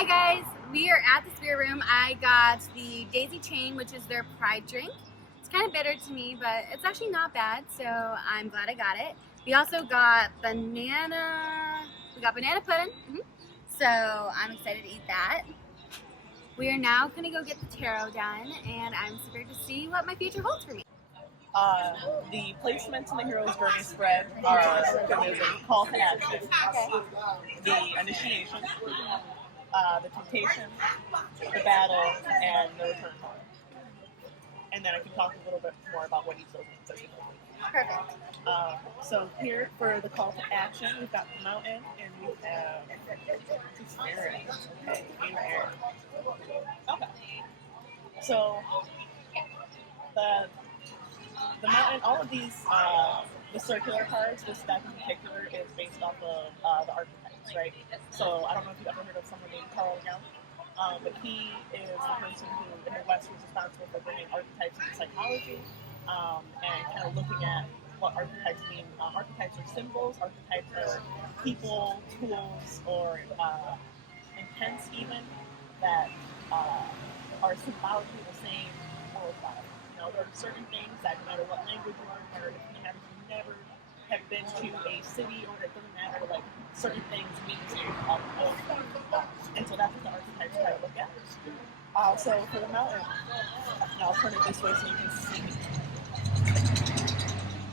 Hi guys, we are at the Spirit Room. I got the Daisy Chain, which is their pride drink. It's kind of bitter to me, but it's actually not bad, so I'm glad I got it. We also got banana pudding, so I'm excited to eat that. We are now gonna go get the tarot done, and I'm super to see what my future holds for me. The placements in the Hero's Journey spread are the call to action, the initiation, the temptation, the battle, and the return home. And then I can talk a little bit more about what each of those means. Perfect. So here for the call to action, we've got the mountain and we have spirit. Okay, in air. Okay. So the mountain, all of these, the circular cards, this deck in particular is based off of the archetypes, right? So I don't know if you've ever heard of someone named Carl Jung, but he is the person who in the West was responsible for bringing archetypes into psychology and kind of looking at what archetypes mean. Archetypes are symbols, archetypes are people, tools, or intents even that are symbolically the same worldwide. There are certain things that no matter what language you are, no matter if you never have been to a city or it doesn't matter, like certain things mean to you. And so that's what the archetypes try to look at. So for the mountain, I'll turn it this way so you can see.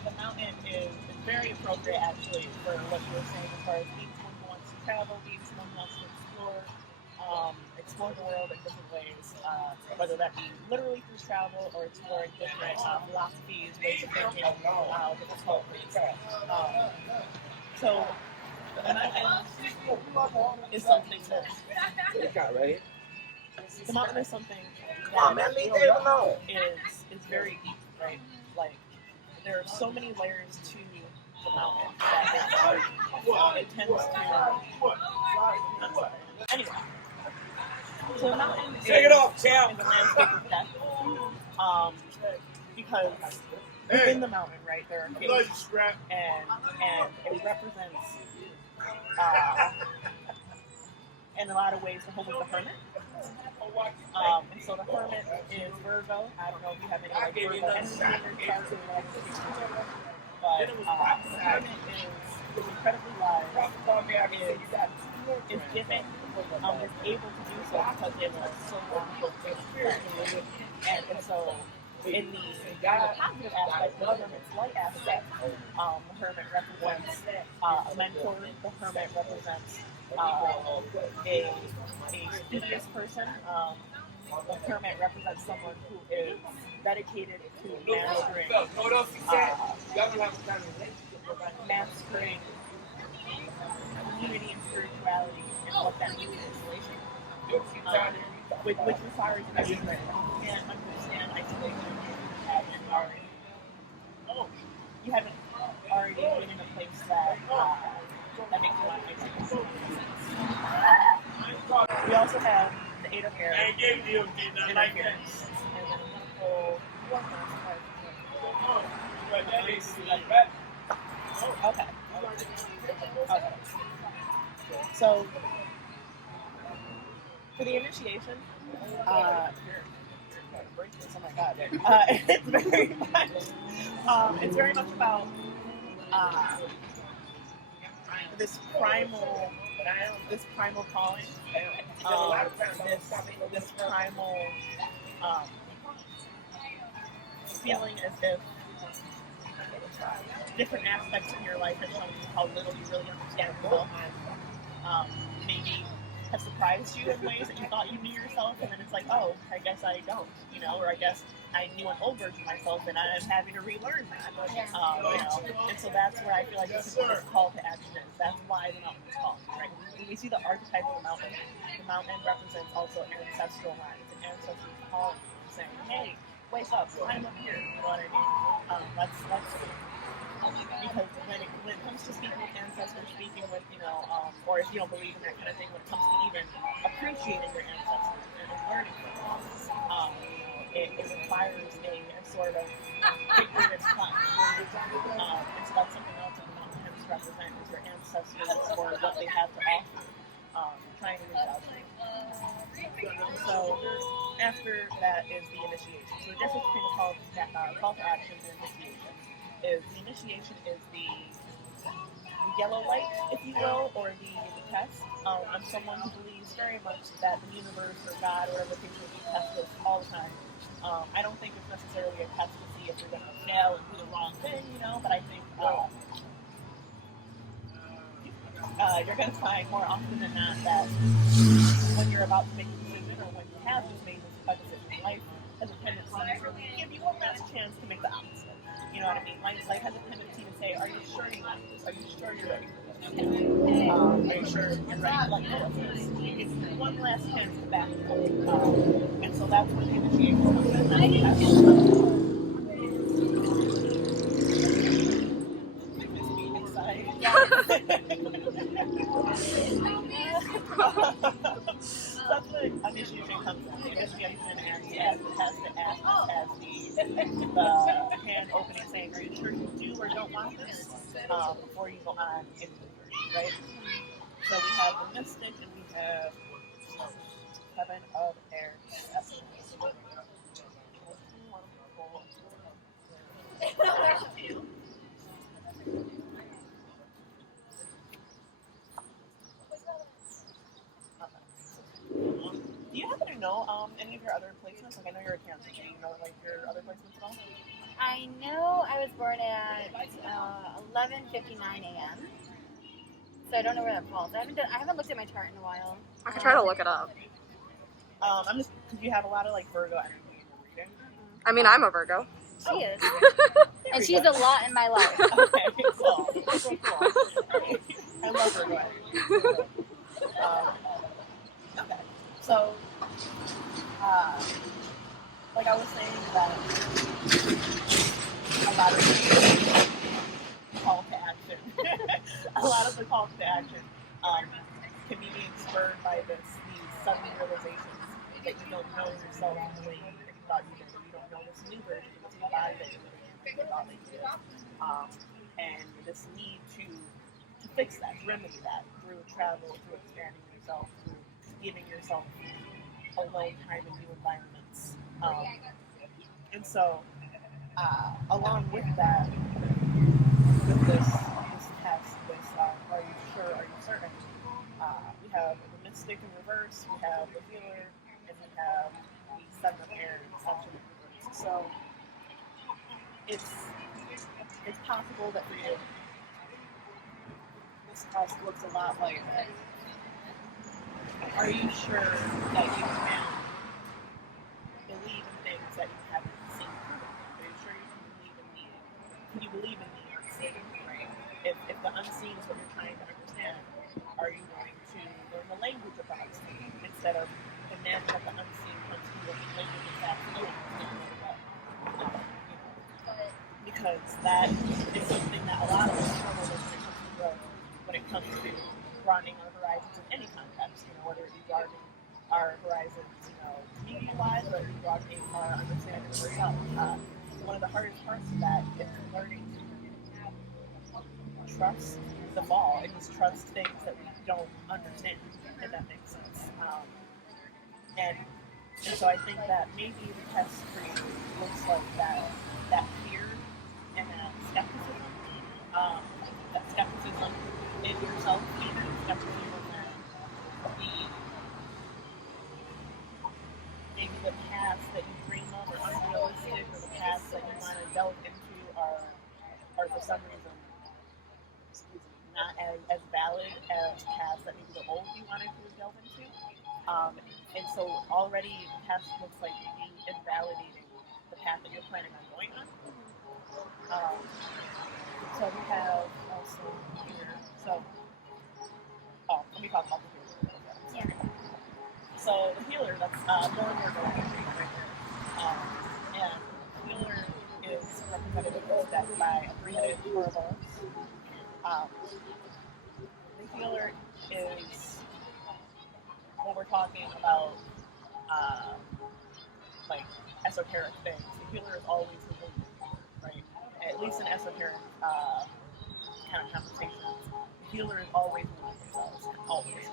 The mountain is very appropriate actually for what you were saying as far as being someone who wants to travel, being someone who wants to explore the world in different ways, whether that be literally through travel or exploring different philosophies, ways of thinking, different cultures. So the mountain is something that the mountain is something that is very deep, right? Like there are so many layers to the mountain that it tends to. Anyway. So the mountain is a landscape of death, because within the mountain, right, there are caves, and it represents, in a lot of ways, the home of the hermit. And so the hermit is Virgo. I don't know if you have any like Virgo energy in your chart or whatever, but the hermit is incredibly wise, is giving, is able to do so because they have so long and so in the positive aspect, the hermit's light aspect, the hermit represents a mentor, the hermit represents a studious person, the hermit represents someone who is dedicated to mastering community and spirituality and what that means in isolation. Which requires everything. You can't understand isolation you haven't already been in a place that makes you want to isolate. We also have the Eight of Air and appearance. And then I'm going to pull one last card. Okay. So, for the initiation, oh my God, it's very much about this primal calling, this primal feeling as if different aspects in your life have shown you how little you really understand yourself. Maybe have surprised you in ways that you thought you knew yourself, and then it's like, oh, I guess I don't, or I guess I knew an old version of myself, and I'm having to relearn that, and so that's where I feel like this call to action is. That's why the mountain is called, right? When we see the archetype of the mountain represents also ancestral lines, and ancestors calling, saying, hey, wake up, climb up here, you know what I mean? That's because when it comes to speaking with ancestors, speaking with, or if you don't believe in that kind of thing, when it comes to even appreciating your ancestors and learning from them, it requires a sort of figurative climb. And so that's something else that the mountain hymns represent, is your ancestors or what they have to offer. trying to reach out to you. So after that is the initiation. So the difference between the call to action and initiation is the initiation is the yellow light, if you will, or the test. I'm someone who believes very much that the universe or God or whatever the case may be tests us all the time. I don't think it's necessarily a test to see if you're going to fail and do the wrong thing, but I think you're going to find more often than not that when you're about to make a decision or when you have just made a decision in life, has a tendency to give you one last chance to make the opposite. You know what I mean? Life has a tendency to say, are you sure you want this? Are you sure you're ready for this? Are you sure you're ready to let go of this? It's one last chance to back it up. And so that's where the initiation comes in. That's what initiation comes in. The initiation acts as the test to act as the hand opening saying, are you sure you do or don't want this? Before you go on into the journey, right? So we have the mystic and we have Heaven of Air. Do you happen to know any of your other placements? Like I know you're a Cancer, do you know like your other placements at all? I know I was born at 11:59 a.m. So I don't know where that falls. I haven't looked at my chart in a while. I could try to look it up. I'm just because you have a lot of like Virgo energy in your reading. I mean, I'm a Virgo. She is. And she's a lot in my life. Okay, cool. I love Virgo energy. Okay, so like I was saying that a lot of the call to action, can be being spurred by these sudden realizations that you don't know yourself the way you thought you did, or you don't know this new version of this body that you thought that you did. And this need to fix that, to remedy that through travel, through expanding yourself, through giving yourself alone time in new environments. And so, along with that, with this test, are you sure, are you certain? We have the mystic in reverse, we have the healer, and we have the seven of air ascension in reverse. So, it's possible that for you, this test looks a lot like, are you sure that you can believe in things that you haven't seen? Are you sure you can believe in the unseen? Right? If the unseen is what you're trying to understand, are you going to learn the language of the unseen instead of demanding that the unseen comes to you in the language of that you understand? Because that is something that a lot of us struggle with when it comes to broadening our horizons in any context, whether it be broadening our horizons, community-wise, or broadening our understanding of ourselves. One of the hardest parts of that is learning to trust the ball and just trust things that we don't understand, if that makes sense. And so I think that maybe the test for you looks like that fear and that skepticism. That skepticism in yourself, even skepticism that maybe the paths that you dream of are unrealistic, or the paths that you want to delve into are for some reason not as valid as paths that maybe the old you wanted to delve into. And so already the test looks like you invalidating the path that you're planning on going on. So we have also here, let me talk about the healer. Yeah. So the healer, that's more and more going right here. And the healer is represented by a three-headed Ouroboros. The healer is, when we're talking about like esoteric things, the healer is always the wounded, right? At least in esoteric kind of conversations, the healer is always wounding themselves, always.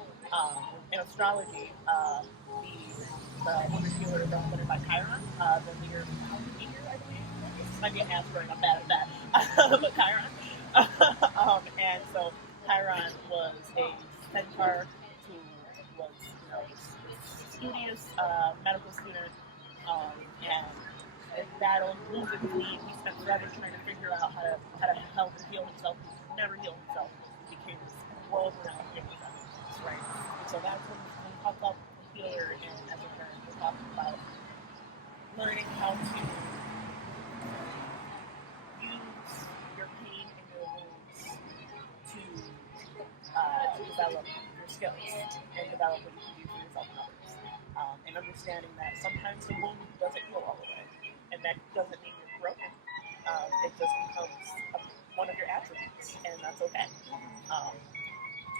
In astrology, the lunar healer is represented by Chiron, the meteor, I believe. This might be an asteroid, I'm bad at that. But Chiron. And so Chiron was a centaur who was, this studious medical student, and in battle, wounded clean. He spent forever trying to figure out how to help and heal himself. He never healed himself. He became this world-renowned famous scientist, right? And so that's when we talk about healer and esoteric, we're talking about learning how to use your pain and your wounds to develop your skills and develop what you can do for yourself and others. And understanding that sometimes the wound doesn't heal all the way, and that doesn't mean you're broken. It just becomes one of your attributes, and that's okay.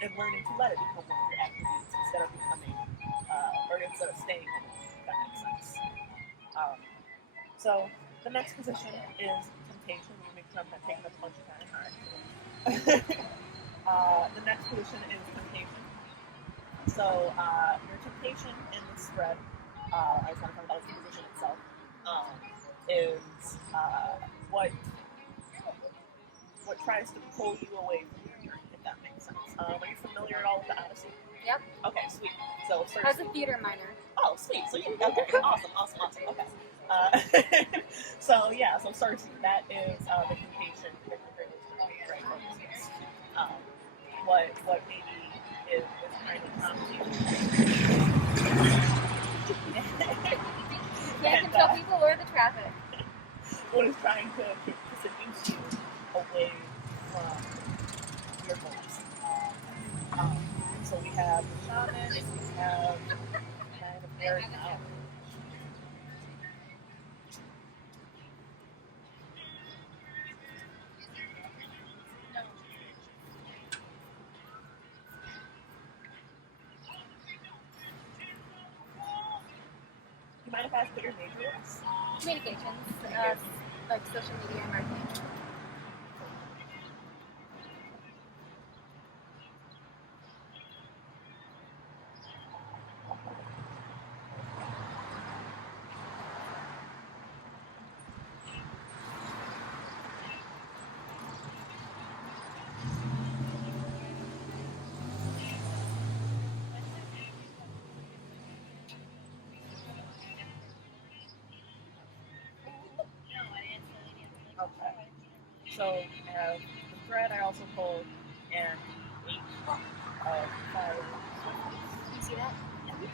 And learning to let it become one of your attributes instead of becoming, or instead of staying one of them, if that makes sense. So the next position is temptation. Let me make sure I'm not taking up a bunch of time. All right. The next position is temptation. So your temptation in this thread, I just want to talk about the position itself, is what tries to pull you away from your journey, if that makes sense. Are you familiar at all with the Odyssey? Yep. Okay, sweet. So I was a theater minor. Oh, sweet. So you okay? Awesome. Okay. So Cersei, that is the temptation that you're very much right focuses. What maybe is trying to prompt you. Can't control people or the traffic. What is trying to seduce you away from your goals. So we have the shaman, we have kind of air now. You mind if I put your major list? Communications, like social media and marketing. Okay. So I have the thread I also pulled and the 8 of fire. You see that? Thank you.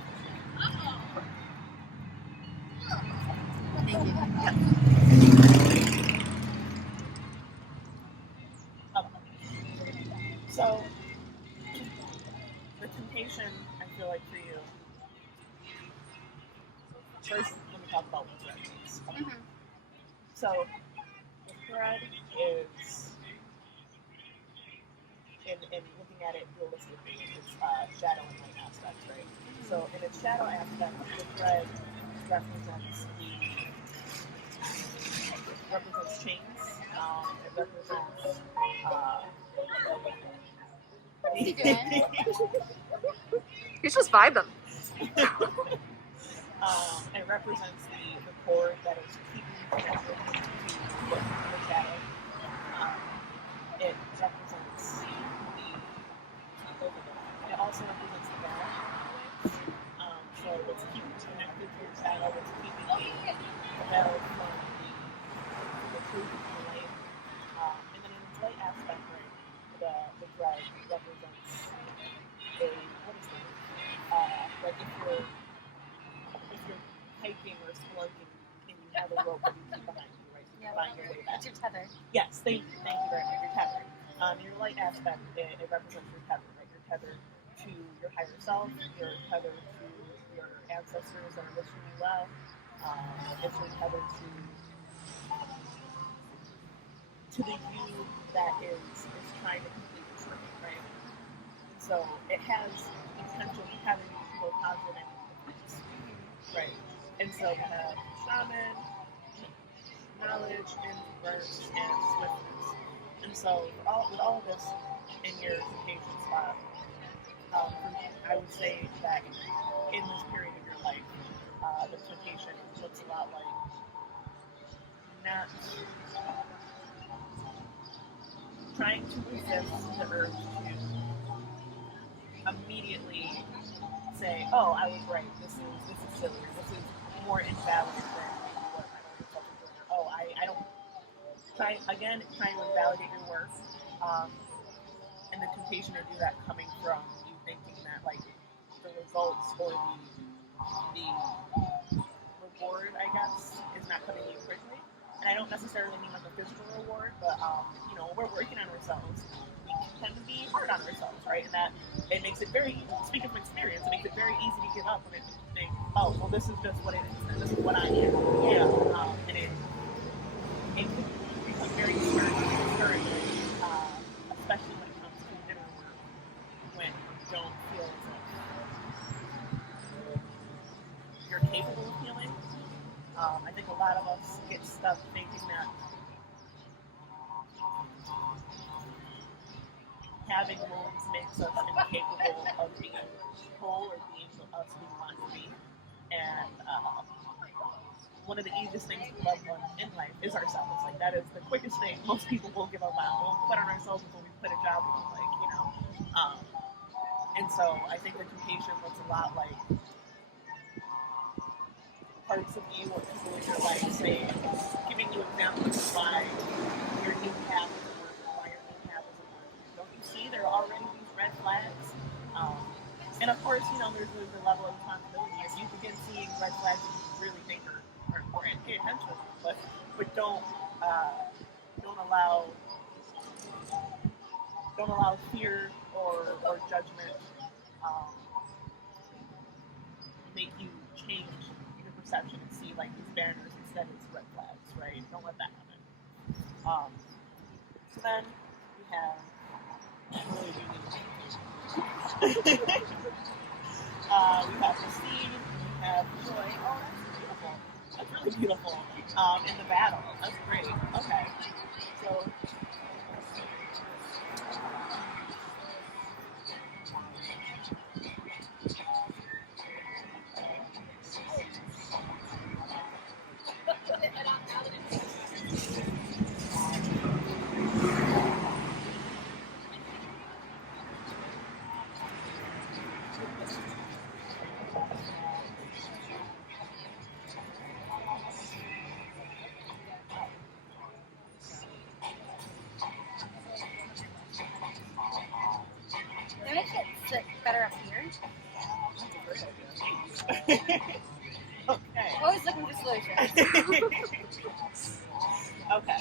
Yep. So the temptation, I feel like for you. First, let me talk about what thread means. Mm-hmm. So the thread is, in looking at it realistically, it's shadow and light aspects, right? Mm-hmm. So in its shadow aspect, the thread represents chains. It represents What's he doing? He's just vibing. It represents the cord that is keeping you connected to the shadow. It represents it also represents the balance. So it's keeping you connected to your shadow, it's keeping you held from the truth and the light. And then in its light aspect, right, the thread represents what is it? Like if you're hiking or spelunking and you have a rope that you keep behind you, right? So you find your way back. It's your tether. Yes, thank you very much. Your tether. Your light aspect, it represents your tether, right? Your tether to your higher self, your tether to your ancestors that are wishing you well. It's your tether to the you that is trying to complete this journey, right? And so it has the potential to tether you to both positive and negative things, right? And so we have shaman, knowledge, inverse, and swiftness. And so with all of this in your temptation spot, I would say that in this period of your life, the temptation looks a lot like not trying to resist the urge to immediately say, "Oh, I was right. This is silly. This is more invalid than what my older self is doing." Or, "Oh, I don't trying to invalidate your work." Um, and the temptation to do that coming from you thinking that like the results or the reward, I guess, is not coming to you quickly. And I don't necessarily mean like a physical reward, but when we're working on ourselves, we tend to be hard on ourselves, right? And that it makes it very, speaking from experience, it makes it very easy to give up when it think, oh, well, this is just what it is, and this is what I am. Yeah. And it can become very discouraging, especially when it comes to inner work, when you don't feel as if you're capable of healing. I think a lot of us get stuck thinking that having wounds makes us incapable of being whole or being us who we want to be. And one of the easiest things to love in life is ourselves. Like that is the quickest thing most people will give up on. We'll quit on ourselves before we quit a job we don't like, and so I think the temptation looks a lot like parts of you or people in your life say, giving you examples of why your new path isn't working, why your new path isn't working. Don't you see there are already these red flags? And of course, there's the level of responsibility. If you begin seeing red flags that you really think are important, pay attention, but don't allow fear or judgment make you change your perception and see like these banners instead of red flags, right? Don't let that happen. So then we have we have Christine, we have Joy. Oh, that's beautiful. That's really beautiful. In the battle. That's great. Okay. So They make it sit better up here. okay. Always looking for solutions. Okay.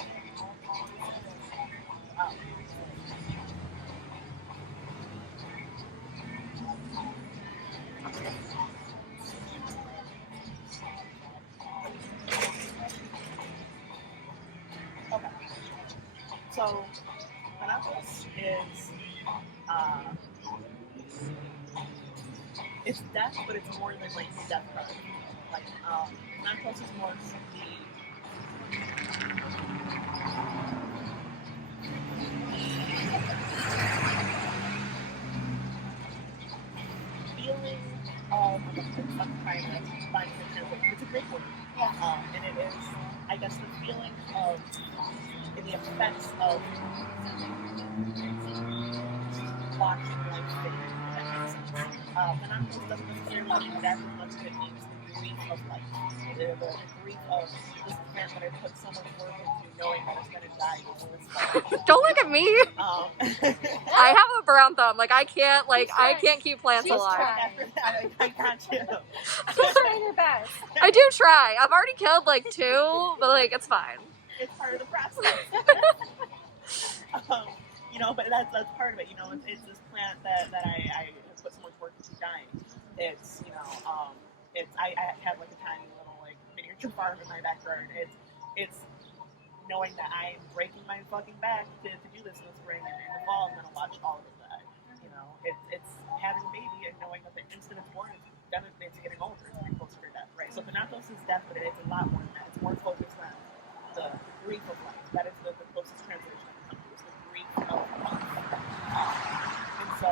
Okay. So, Thanatos is it's death, but it's more than like the death card. Like Thanatos is more feeling of some kind of finding a translation. It's a great word. Yeah. And it is, I guess, the feeling of and the effects of watching life fade. If that makes sense. Thanatos doesn't necessarily mean that as much as it means the grief of life. The grief of this plant that I put so much work into, knowing that it's going to die before it's done. Don't look at me. I have a brown thumb. Like I can't keep plants She's alive. trying. I got you. She's trying her best. I do try. I've already killed like 2, but like it's fine. It's part of the process. But that's part of it. It's this plant that I put so much work into dying. It's I have like a tiny little like miniature farm in my backyard. It's knowing that I am breaking my fucking back to do this in the spring and in the fall I'm gonna watch all of that. It's having a baby and knowing that the instant it's born it's getting older, it's getting closer to death, right? So Thanatos is death, but it's a lot more than that. It's more focused on the grief of life. That is the closest translation I can come to. It's the grief of life. And so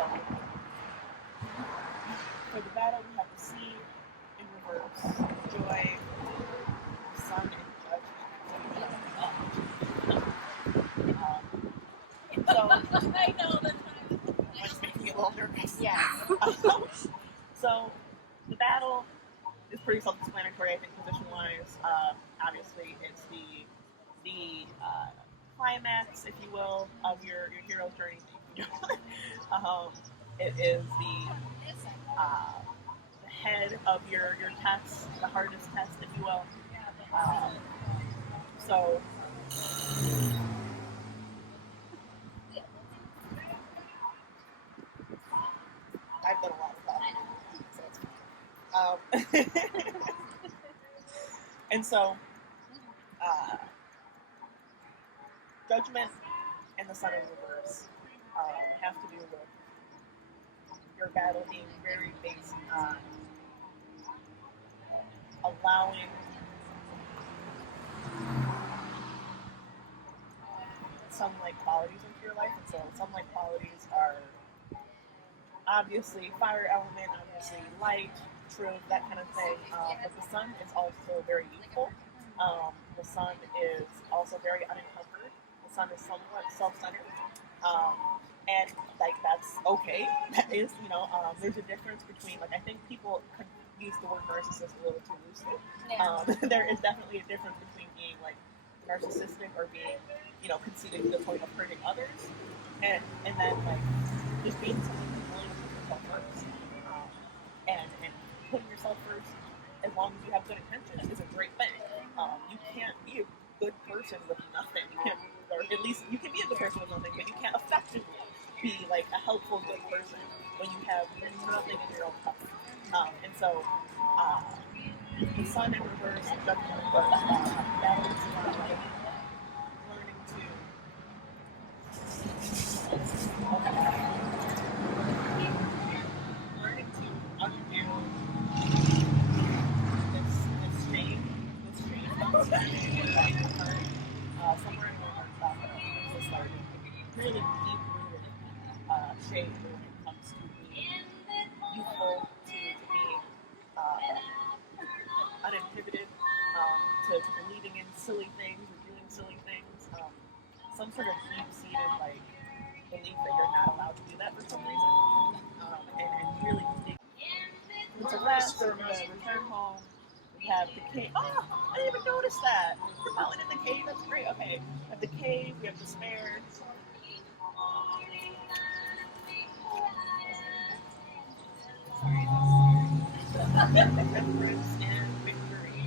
Yes. So the battle is pretty self-explanatory, I think, position-wise. Obviously, it's the climax, if you will, of your hero's journey. It is the head of your test, the hardest test, if you will. So I've done a lot of talking, so it's fine. And so, Judgment and the Sun in Reverse have to do with your battle being very based on allowing sun-like qualities into your life. And so sun-like qualities are obviously fire element, obviously light, truth, that kind of thing. But the sun is also very youthful. The sun is also very unencumbered. The sun is somewhat self-centered. And like that's okay. That is, there's a difference between I think people use the word narcissist a little too loosely. Yeah. There is definitely a difference between being narcissistic or being conceited to the point of hurting others, and then just being someone who's willing to put yourself first, and putting yourself first as long as you have good intentions is a great thing. You can't be a good person with nothing. You can't, or at least you can be a good person with nothing, but you can't effectively be a helpful good person when you have nothing in your own cup. And so the sun in reverse, judgment in reverse, that is learning to undo this shame somewhere in your heart, this really deep-rooted shame when it comes to being youthful, to being uninhibited, to believing in silly things or doing silly things, some sort of deep-seated belief that you're not allowed to do that for some reason, and really dig. And so last, we're going to return home. We have the cave. Oh, I didn't even notice that. The mountain in the cave, that's great. Okay, we have the cave, we have the spare. Temperance and victory.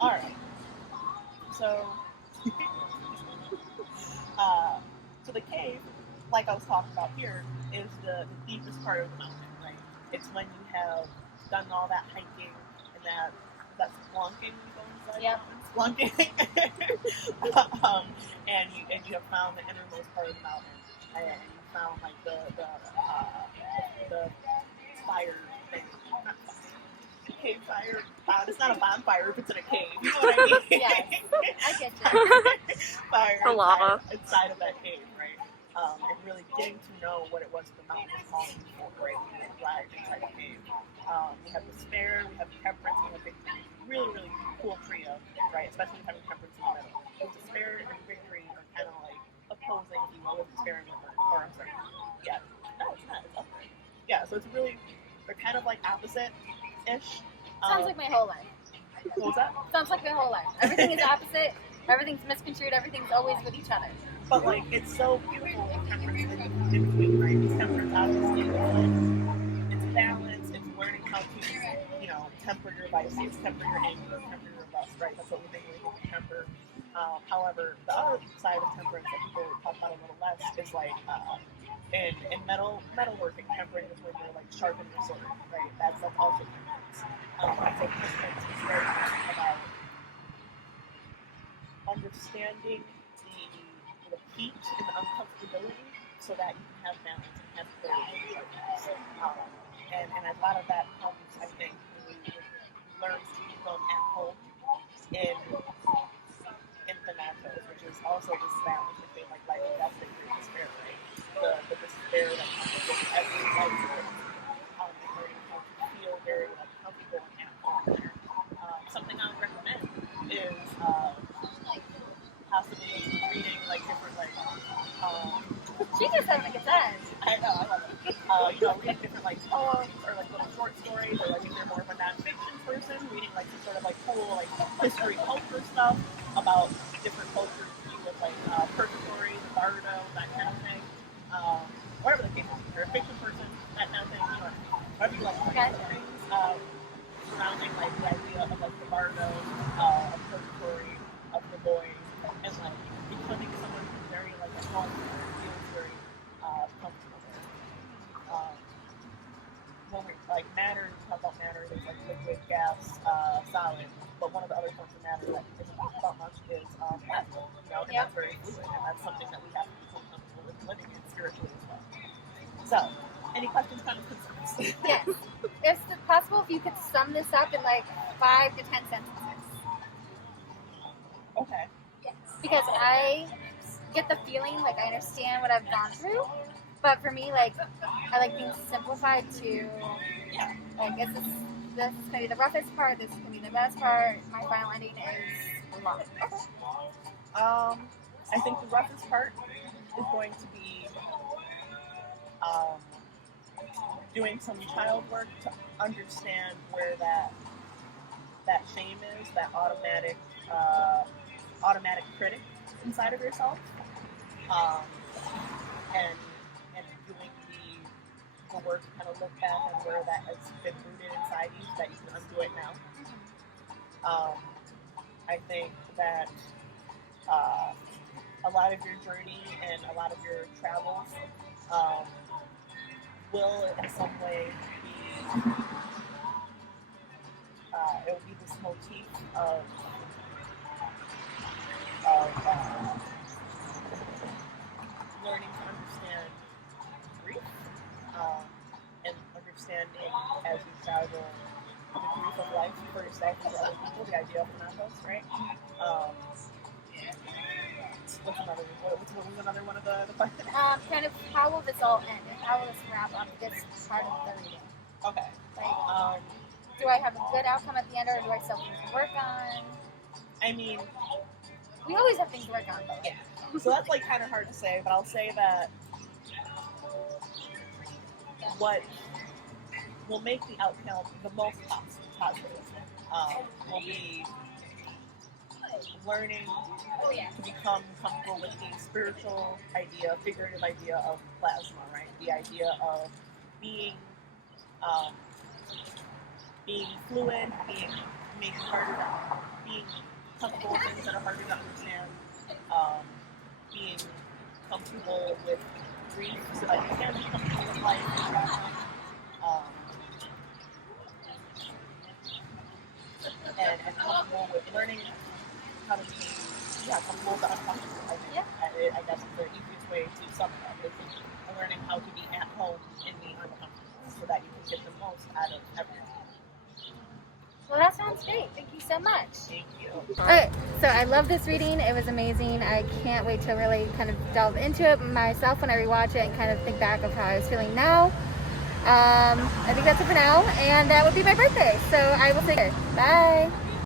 Alright. So, so the cave, like I was talking about here, is the deepest part of the mountain, right? It's when you have done all that hiking and that's splunking when you go inside. Yep. Splunking. And you have found the innermost part of the mountain, and you found the fire thing. Not fire. Cave fire. It's not a bonfire if it's in a cave. You know what I mean? Yes, I get you. Fire. The lava. Inside of that cave, right? And really getting to know what it was the mountain was calling you for, right? When you arrived inside the cave. We have despair, we have temperance, we have victory. Really, really cool trio, right? Especially having temperance in the middle. So despair and victory are kind of opposing, if you will, with despair and reverse. Or I'm sorry. Yeah. No, it's not. It's up there. Yeah, so it's really, they're kind of opposite-ish. Sounds like my whole life. What was that? Sounds like my whole life. Everything is opposite. Everything's misconstrued. Everything's always with each other. But it's so beautiful with temperance in between, right? Because temperance obviously it's balance, it's learning how to, temper your vices, temper your anger, temper your lust, right? That's what we think we can temper. However, the other side of temperance that people talk about a little less is in metalworking, tempering is when you're sharpening your sword, right? That's also temperance. So temperance is very much about understanding the heat and the uncomfortability so that you can have balance and have clarity. And a lot of that comes, I think, when you learn to from at home in thanatos, which is also this balance between life and death, victory and despair, right? The despair that comes with every life learning how to feel very comfortable and at home there. Something I would recommend is possibly reading different She just having a good time. I know, I love it. Reading different like poems or like little short stories, or like if you're more of a nonfiction person, reading like some sort of like cool like history culture stuff about different cultures with like purgatory, the bardo, that kind of thing. Whatever the case is, if you're a fiction person, that kind of thing, whatever you like to read things surrounding like the idea of like the bardo, of purgatory, of the boys, and like becoming someone who's very like at home, feels very comfortable there. When we like matter, we talk about matter, there's like liquid, gas, solid, but one of the other forms of matter that isn't talked about much is plasma, and that's very fluid, and that's something that we have to become comfortable with living in spiritually as well. So, any questions, comments, concerns? Yes. If it's possible, if you could sum this up in like 5 to 10 sentences. Okay. Yes. Because I get the feeling like I understand what I've gone through, but for me, like I like things simplified to like this is gonna be the roughest part. This is gonna be the best part. My final ending is long. I think the roughest part is going to be doing some child work to understand where that shame is, that automatic critic inside of yourself, and doing the work to kind of look back and where that has been rooted inside you so that you can undo it now. I think that a lot of your journey and a lot of your travels will in some way be it will be this motif of learning to understand grief and understanding as you travel the grief of life for yourself and for other people, the idea of thanatos, right? What's another one of the questions? Kind of how will this all end and how will this wrap up this part of the reading? Okay. Like, do I have a good outcome at the end, or do I still have things to work on? I mean, we always have things to work on. Yeah. So that's like kind of hard to say, but I'll say that what will make the outcome the most positive will be learning to become comfortable with the spiritual idea, figurative idea of plasma, right? The idea of being fluid, being comfortable with things that are harder to understand, being comfortable with grief, so that you can be comfortable with life and trauma, and comfortable with learning how to be comfortable with the uncomfortable. I guess the easiest way to sum it up is learning how to be at home in the uncomfortable so that you can get the most out of everything. Well, that sounds great. Thank you so much. Thank you. Alright, so I love this reading. It was amazing. I can't wait to really kind of delve into it myself when I rewatch it and kind of think back of how I was feeling now. I think that's it for now, and that would be my birthday. So I will say bye.